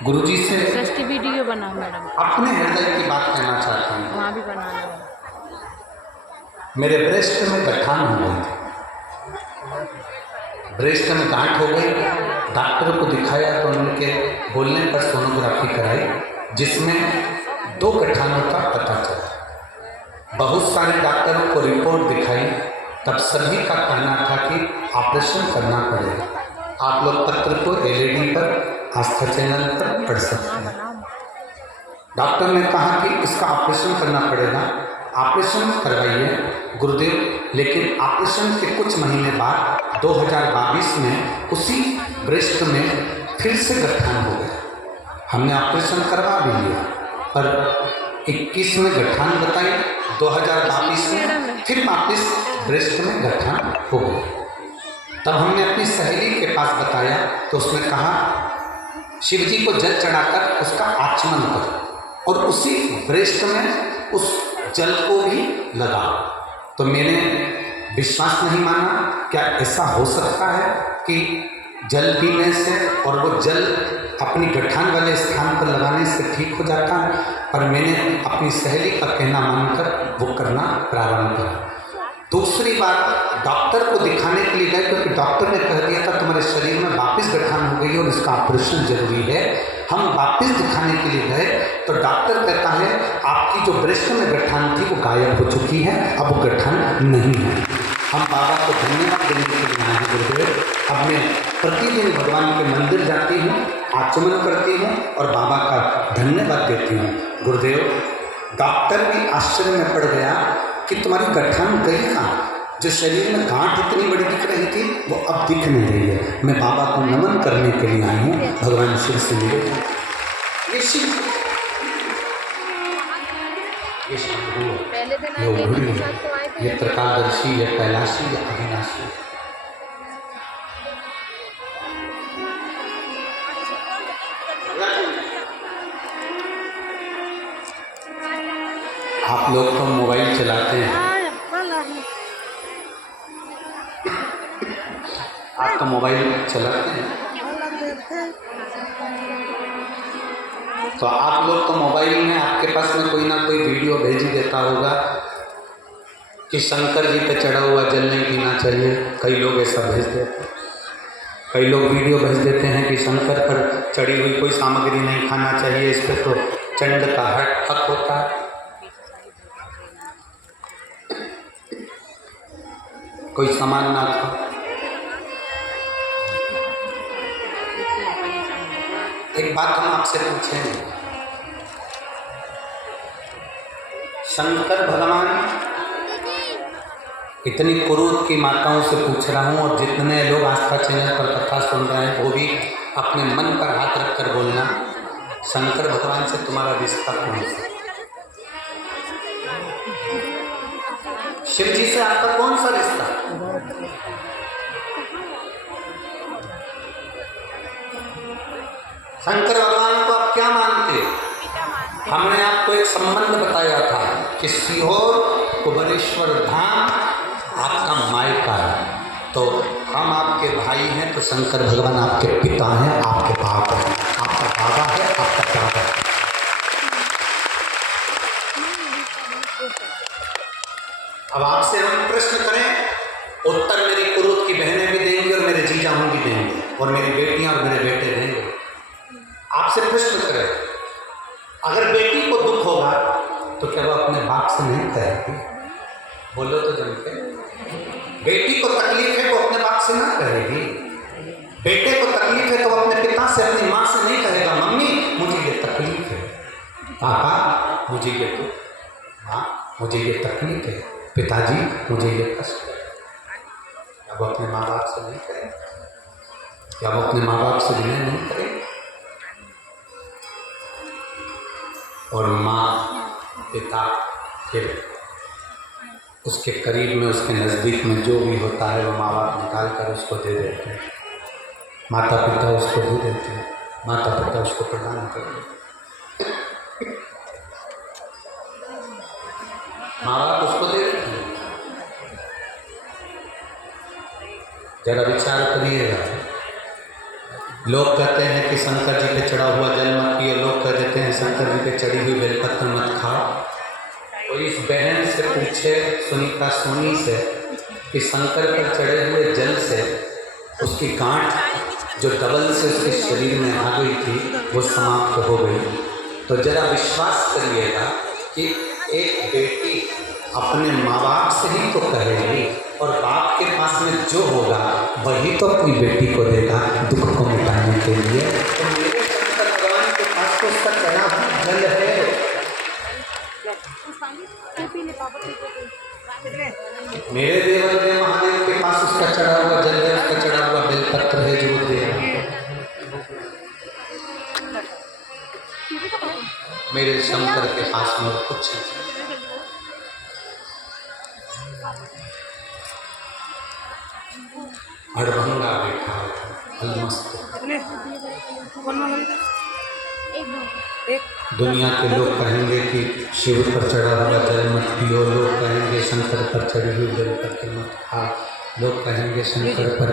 गुरुजी से test video बनाओ madam, अपने हृदय की बात कहना चाहता हूँ। वहाँ भी बनाना है। मेरे ब्रेस्ट में गठान हो गई थी, ब्रेस्ट में गांठ हो गई। डॉक्टर को दिखाया तो उनके बोलने पर सोनोग्राफी कराई, जिसमें 2 गठानों का पता चला। बहुत सारे डॉक्टरों को रिपोर्ट दिखाई, तब सभी का कहना था कि ऑपरेशन करना पड़ेगा। आप लोग पत्र को LED पर, आस्था चैनल पर पढ़ सकते हैं। डॉक्टर ने कहा कि इसका ऑपरेशन करना पड़ेगा, ऑपरेशन करवाइए गुरुदेव। लेकिन ऑपरेशन के कुछ महीने बाद 2022 में उसी ब्रेस्ट में फिर से गठान हो गया। हमने ऑपरेशन करवा भी लिया, पर 21 में गठान बताई, 2022 में फिर वापस ब्रेस्ट में गठान हो गई। तब हमने अपनी सहेली के पास बताया तो उसने कहा शिव जी को जल चढ़ाकर उसका आचमन कर और उसी ब्रेस्ट में उस जल को भी लगा। तो मैंने विश्वास नहीं माना, क्या ऐसा हो सकता है कि जल पीने से और वो जल अपनी गठान वाले स्थान पर लगाने से ठीक हो जाता है। पर मैंने अपनी सहेली का कहना मानकर वो करना प्रारंभ करा। दूसरी बार डॉक्टर को दिखाने के लिए गए, क्योंकि डॉक्टर ने कह दिया था तुम्हारे शरीर में वापस गठान हो गई और इसका ऑपरेशन जरूरी है। हम वापस दिखाने के लिए गए तो डॉक्टर कहता है आपकी जो ब्रेस्ट में गठान थी वो गायब हो चुकी है, अब वो गठान नहीं है। हम बाबा को धन्यवाद देने के लिए आए हैं गुरुदेव। अब मैं प्रतिदिन भगवान के मंदिर जाती हूँ, आचमन करती हूँ और बाबा का धन्यवाद देती हूँ। गुरुदेव, डॉक्टर भी आश्चर्य में पड़ गया कि तुम्हारी गठान गई कहाँ? जो शरीर में गांठ इतनी बड़ी दिख रही थी वो अब दिख नहीं रही है। मैं बाबा को नमन करने के लिए आई हूँ, भगवान शिव से मिले। ये शिव, ये शंभू, ये उभरी, ये त्रिकालदर्शी, ये कैलाशी, ये अविनाशी। आप लोग तो मोबाइल चलाते हैं, आप तो मोबाइल चलाते हैं, तो आप लोग तो मोबाइल में आपके पास में कोई ना कोई वीडियो भेज ही देता होगा कि शंकर जी पे चढ़ा हुआ जल नहीं पीना चाहिए। कई लोग ऐसा भेज देते हैं, कई लोग वीडियो भेज देते हैं कि शंकर पर चढ़ी हुई कोई सामग्री नहीं खाना चाहिए, इस पर तो चंड का हक होता है। कोई सामान ना खाओ। एक बात हम आपसे पूछें, शंकर भगवान, इतनी कुरूप की माताओं से पूछ रहा हूँ और जितने लोग आस्था चैनल पर कथा सुन रहे हैं वो भी अपने मन पर हाथ रखकर बोलना, शंकर भगवान से तुम्हारा रिश्ता कौन सा? शिव जी से आपका कौन सा रिश्ता? शंकर भगवान को आप क्या मानते? हमने आपको एक संबंध बताया था कि सीहोर कुबेरेश्वर धाम आपका मायका है, तो हम आपके भाई हैं, तो शंकर भगवान आपके पिता हैं, आपके बाप हैं, आपका बाबा है, आपका दादा है। अब आपसे हम प्रश्न करें, उत्तर मेरी कुरूप की बहनें भी देंगी और मेरे जीजा भी देंगे और मेरी बेटियां और मेरे बेटे देंगे। आपसे प्रश्न करें, अगर बेटी को दुख होगा तो क्या वो अपने बाप से नहीं कहेगी? बोलो तो जमके। बेटी को तकलीफ है वो अपने बाप से ना कहेगी। बेटे को तकलीफ है तो वो अपने पिता से, अपनी माँ से नहीं कहेगा मम्मी मुझे ये तकलीफ है, पापा मुझे ये दुख, माँ मुझे ये तकलीफ है, पिताजी मुझे ये कष्ट है। क्या वो अपने माँ बाप से नहीं करें? क्या वो अपने माँ बाप से विनय नहीं करें? और माँ, पिता, फिर उसके करीब में, उसके नज़दीक में जो भी होता है वो माँ बाप निकाल कर उसको दे देते हैं, माता पिता उसको दे देते हैं, माता पिता उसको प्रदान करते हैं, माँ बाप उसको दे देते हैं। जरा विचार करिएगा। लोग कहते हैं कि शंकर जी पे चढ़ा हुआ जल शंकर जी पे चढ़ी हुई बेलपत्र मत खाओ। तो इस बहन से पूछे सुनीता सोनी से कि शंकर पर चढ़े हुए जल से उसकी गांठ जो डबल से उसके शरीर में आ गई थी वो समाप्त हो गई। तो जरा विश्वास करिएगा कि एक बेटी अपने माँ बाप से ही तो कहेगी और बाप के पास में जो होगा वही तो अपनी बेटी को देगा दुख को मिटाने के लिए। तो मेरे शंकर भगवान के पास तो उसका चढ़ा हुआ जल है। मेरे देव महादेव के पास उसका चढ़ा हुआ जल है, उसका चढ़ा हुआ बेलपत्र है जो वो देगा। मेरे शंकर के पास में कुछ नहीं। अड़भंगा बैठा अलमस्त। दुनिया के लोग कहेंगे कि शिव पर चढ़ा हुआ जल मत पियो, लोग कहेंगे शंकर पर चढ़ी हुई बेलपत्र मत खाओ, लोग कहेंगे शंकर पर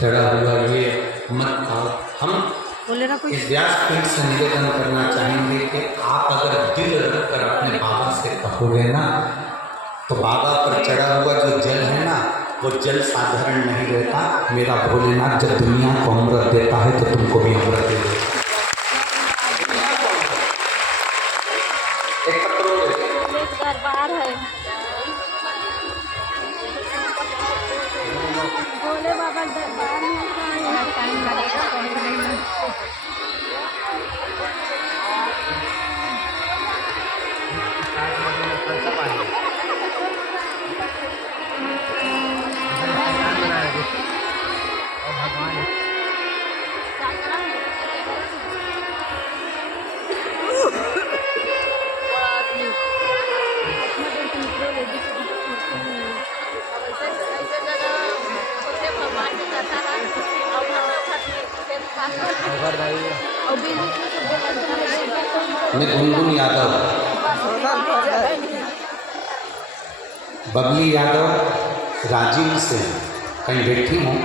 चढ़ा हुआ ये मत खाओ। हम इस व्यासपीठ से निवेदन करना चाहेंगे कि आप अगर दिल रखकर अपने बाबा से कहोगे ना तो बाबा पर चढ़ा हुआ जो जल है ना वो जल साधारण नहीं रहता। मेरा भोलेनाथ जब दुनिया को अमृत देता है तो तुमको भी अमृत दे देता। दरबार है भोले बाबा दरबार में टाइम लगेगा। मैं गुनगुन यादव, बबली यादव राजीव से कहीं बैठी हूँ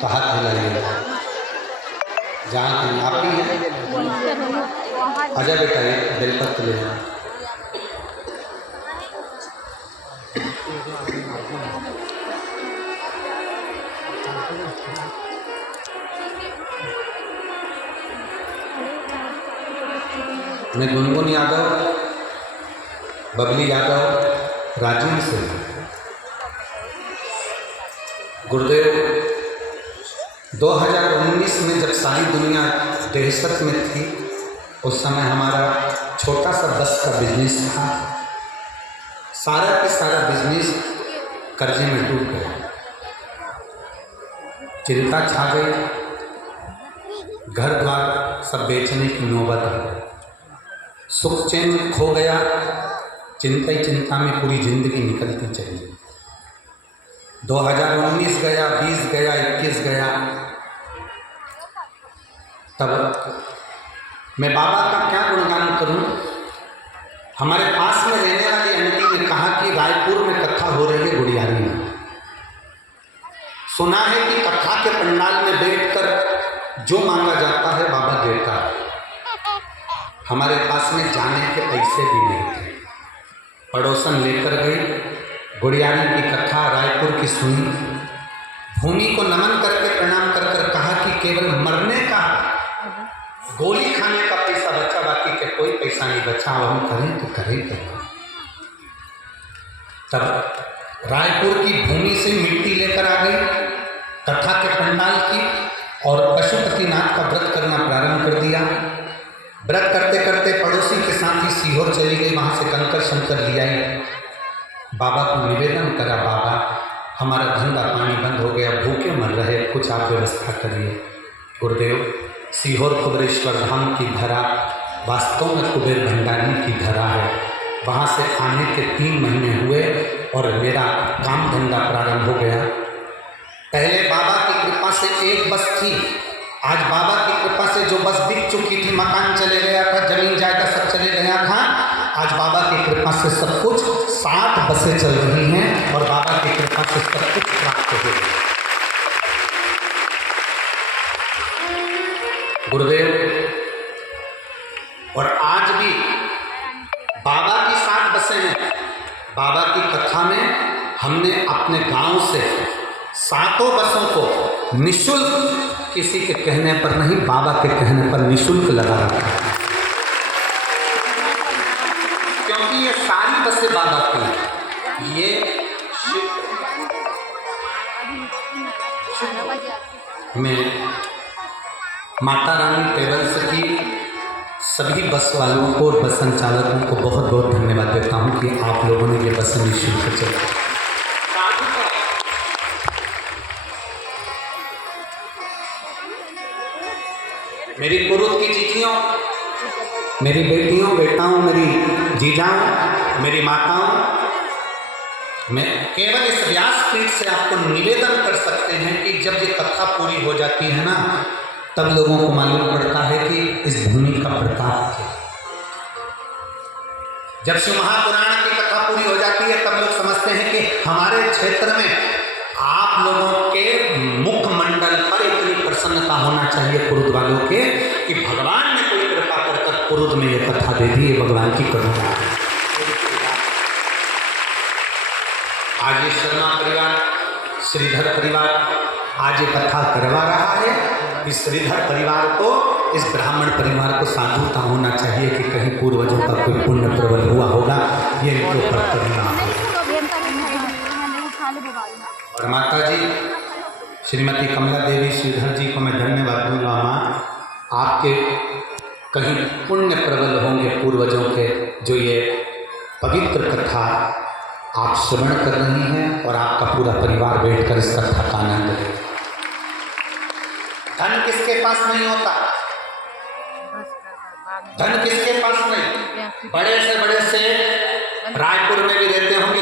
तो हाथ हिलाइएगा। जहाँ कहीं आप ही हैं आजा बेटा एक बेलपत्र ले जाओ। मैं गुनगुन यादव, बबली यादव राजीव से। गुरुदेव 2019 में जब सारी दुनिया दहशत में थी उस समय हमारा छोटा सा बस का बिजनेस था, सारा के सारा बिजनेस कर्जे में डूब गया। चिंता छा गई, घर द्वार सब बेचने की नौबत आ गई, सुख चैन खो गया, चिंता ही चिंता में पूरी जिंदगी निकलती चली। 2019 गया, 20 गया, 21 गया, तब मैं बाबा का क्या गुणगान करूं। हमारे पास में रहने वाली आंटी ने कहा कि रायपुर में कथा हो रही है गुड़ियारी में, सुना है कि कथा के पंडाल में बैठकर जो मांगा जाता है बाबा देता है। हमारे पास में जाने के पैसे भी नहीं थे। पड़ोसन लेकर गई, गुड़ियारी की कथा रायपुर की सुनी, भूमि को नमन करके प्रणाम कर कर कहा कि केवल मरने का गोली खाने का पैसा बचा, बाकी के कोई पैसा नहीं बचा, अब हम करें तो करें क्या। तब रायपुर की भूमि से मिट्टी लेकर आ गई कथा के पंडाल की और पशुपतिनाथ का व्रत करना प्रारंभ कर दिया। व्रत करते करते पड़ोसी के साथ ही सीहोर चली गई, वहाँ से कंकर शंकर ले आई। बाबा को निवेदन करा, बाबा हमारा धंधा पानी बंद हो गया, भूखे मर रहे, कुछ आप व्यवस्था करिए। गुरुदेव सीहोर कुबेरेश्वर धाम की धरा वास्तव में कुबेर भंडारी की धरा है। वहाँ से आने के 3 महीने हुए और मेरा काम धंधा प्रारंभ हो गया। पहले बाबा की कृपा से एक बस थी, आज बाबा की कृपा से जो बस बिक चुकी थी, मकान चले गया था, जमीन जायदाद सब चले गया था, आज बाबा की कृपा से सब कुछ 7 बसें चल रही हैं और बाबा की कृपा से सब कुछ प्राप्त हो गया। गुरुदेव और आज भी की बाबा की 7 बसें हैं। बाबा की कथा में हमने अपने गांव से 7 बसों को निःशुल्क, किसी के कहने पर नहीं, बाबा के कहने पर निःशुल्क लगा रखा है, क्योंकि ये सारी बसें बाबा की हैं। ये मैं माता रानी ट्रेवल्स की सभी बस वालों को और बस संचालकों को बहुत बहुत धन्यवाद देता हूं कि आप लोगों ने ये बसें निःशुल्क चलाई। मेरी कुरुत की चीचियों, मेरी बेटियों, बेटाओं, मेरी जीजाओं, मेरी माताओं, मैं केवल इस व्यासपीठ से आपको निवेदन कर सकते हैं कि जब ये कथा पूरी हो जाती है ना, तब लोगों को मालूम पड़ता है कि इस भूमि का प्रताप क्या। जब शिव महापुराण की कथा पूरी हो जाती है तब लोग समझते हैं कि हमारे क्षेत्र में आप लोगों के मुखमंडल पर इतनी प्रसन्नता होना चाहिए कुरुद वालों के कि भगवान ने कोई कृपा कर कुरुद में ये कथा दे दी। ये भगवान की करुणा है। आज ये शर्मा परिवार, श्रीधर परिवार आज ये कथा करवा रहा है। इस श्रीधर परिवार को, इस ब्राह्मण परिवार को साधुता होना चाहिए कि कहीं पूर्वजों का कोई पुण्य प्रबल हुआ होगा, ये इनको पर करना होगा। और माता जी श्रीमती कमला देवी श्रीधर जी को मैं धन्यवाद दूंगा। माँ, आपके कहीं पुण्य प्रबल होंगे पूर्वजों के, जो ये पवित्र कथा आप श्रवण कर रही हैं और आपका पूरा परिवार बैठकर इस कथा का आनंद ले। धन किसके पास नहीं होता, धन किसके पास नहीं, बड़े से बड़े से रायपुर में भी रहते होंगे,